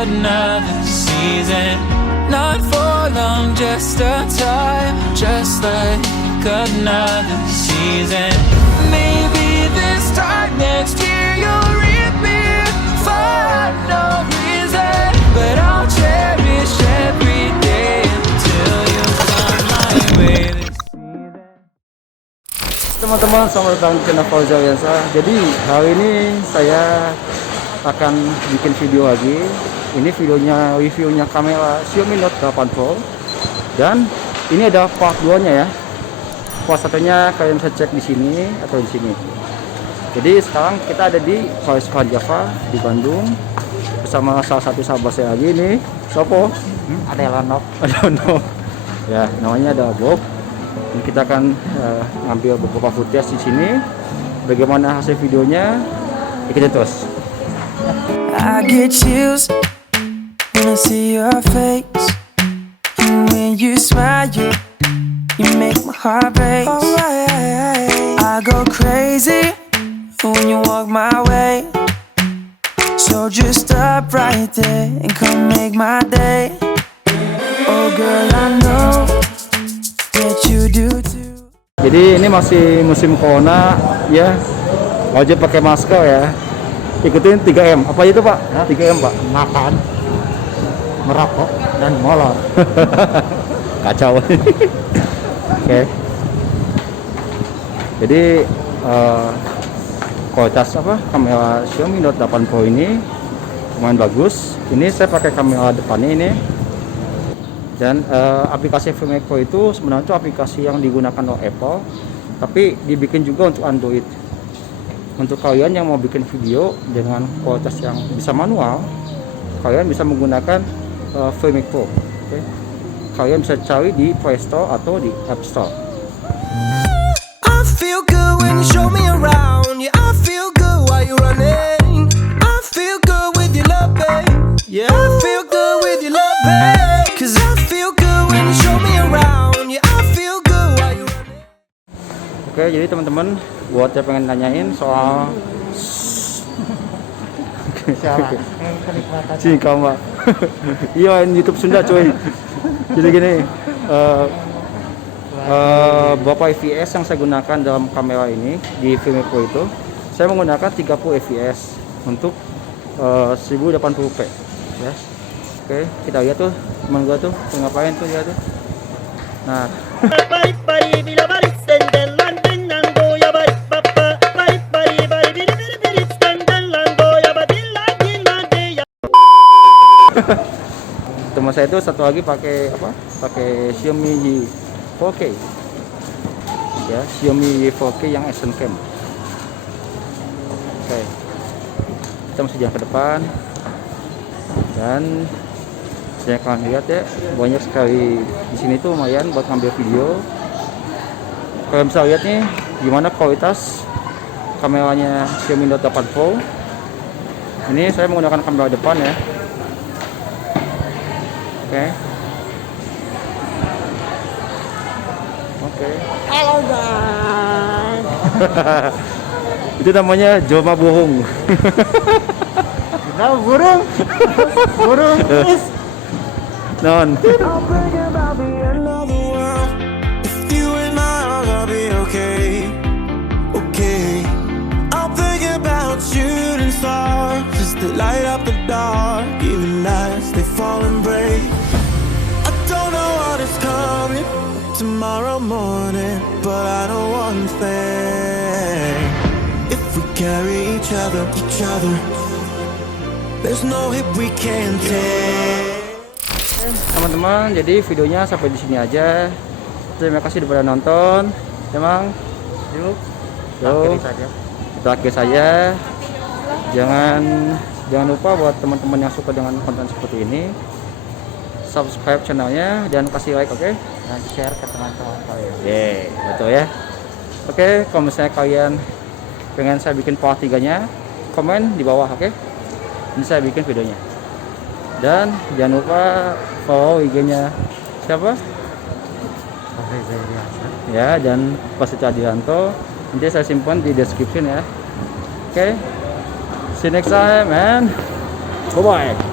another season. Not for long, just a time, just like another season. Maybe this time next year you'll reap me for no reason, but I'll cherish every day until you come my way this season. Teman-teman, selamat datang di channel Fauza Wiansa. Jadi hari ini saya akan bikin video lagi. Ini videonya reviewnya kamera Xiaomi Note 8 Pro. Dan ini ada part 2-nya ya. Part satunya kalian bisa cek di sini atau di sini. Jadi sekarang kita ada di Fauza Java di Bandung bersama salah satu sahabat saya lagi nih. Sopo? Ada Elonok. Ada Elonok. Ya, namanya ada Bob. Dan kita akan ngambil beberapa footage di sini. Bagaimana hasil videonya? Ikutin terus. I get chills when I see your face, and when you smile, you make my heart race. Oh, I go crazy when you walk my way. So just stop right there and come make my day. Oh girl, I know that you do too. Jadi ini masih musim corona ya, wajib pakai masker ya. Ikutin 3M. Apa itu Pak? 3M Pak? Makan, merokok, dan molor. Kacau. Oke. Jadi kualitas kamera Xiaomi Note 8 Pro ini lumayan bagus. Ini saya pakai kamera depannya ini. Dan aplikasi Filmic Pro itu sebenarnya itu aplikasi yang digunakan oleh Apple, tapi dibikin juga untuk Android. Untuk kalian yang mau bikin video dengan kualitas yang bisa manual, kalian bisa menggunakan Filmic Pro. Okay? Kalian bisa cari di Play Store atau di App Store. I feel good when you show me around. Yeah, I feel good while you're running. I feel good with your love, babe. Yeah, I feel good with your love, babe. 'Cause I feel good when you show me around. Yeah, I feel good while you're running. Oke, jadi teman-teman, buat yang pengen nanyain soal sih kamu iya YouTube Sunda cuy. Jadi gini, berapa fps yang saya gunakan dalam kamera ini di Filmic Pro itu, saya menggunakan 30 fps untuk 1080p ya. Oke, kita lihat tuh teman gua tuh ngapain tuh dia tuh. Nah, teman saya itu satu lagi pakai pakai Xiaomi 4K ya, Xiaomi 4K yang Action Cam. Oke, kita masih jalan ke depan dan saya akan lihat ya, banyak sekali di sini tuh lumayan buat ngambil video. Kalian bisa lihat nih gimana kualitas kameranya Xiaomi Note 8 Pro. Ini saya menggunakan kamera depan ya. Oke. Halo guys. Itu namanya Joma burung. Kita burung. Burung is. Non. I'll bring about the end of the world. If you in my arms, I'll be okay. Okay. I'll think about shooting stars just to light up the dark, even as they fall and break. I don't know what is coming tomorrow morning, but I know one thing. If we carry each other, there's no hit we can't take. Teman-teman, jadi videonya sampai di sini aja. Terima kasih sudah nonton. Emang yuk terakhir saja. Jangan lupa buat teman-teman yang suka dengan konten seperti ini, subscribe channelnya dan kasih like, oke? Dan share ke teman-teman kalian. Betul ya. Oke, kalau misalnya kalian pengen saya bikin part 3-nya, komen di bawah, oke? Ini saya bikin videonya. Dan jangan lupa follow IG-nya siapa? Ya, dan Prasetyo Adianto. Nanti saya simpan di description ya. Oke. See you next time and bye bye.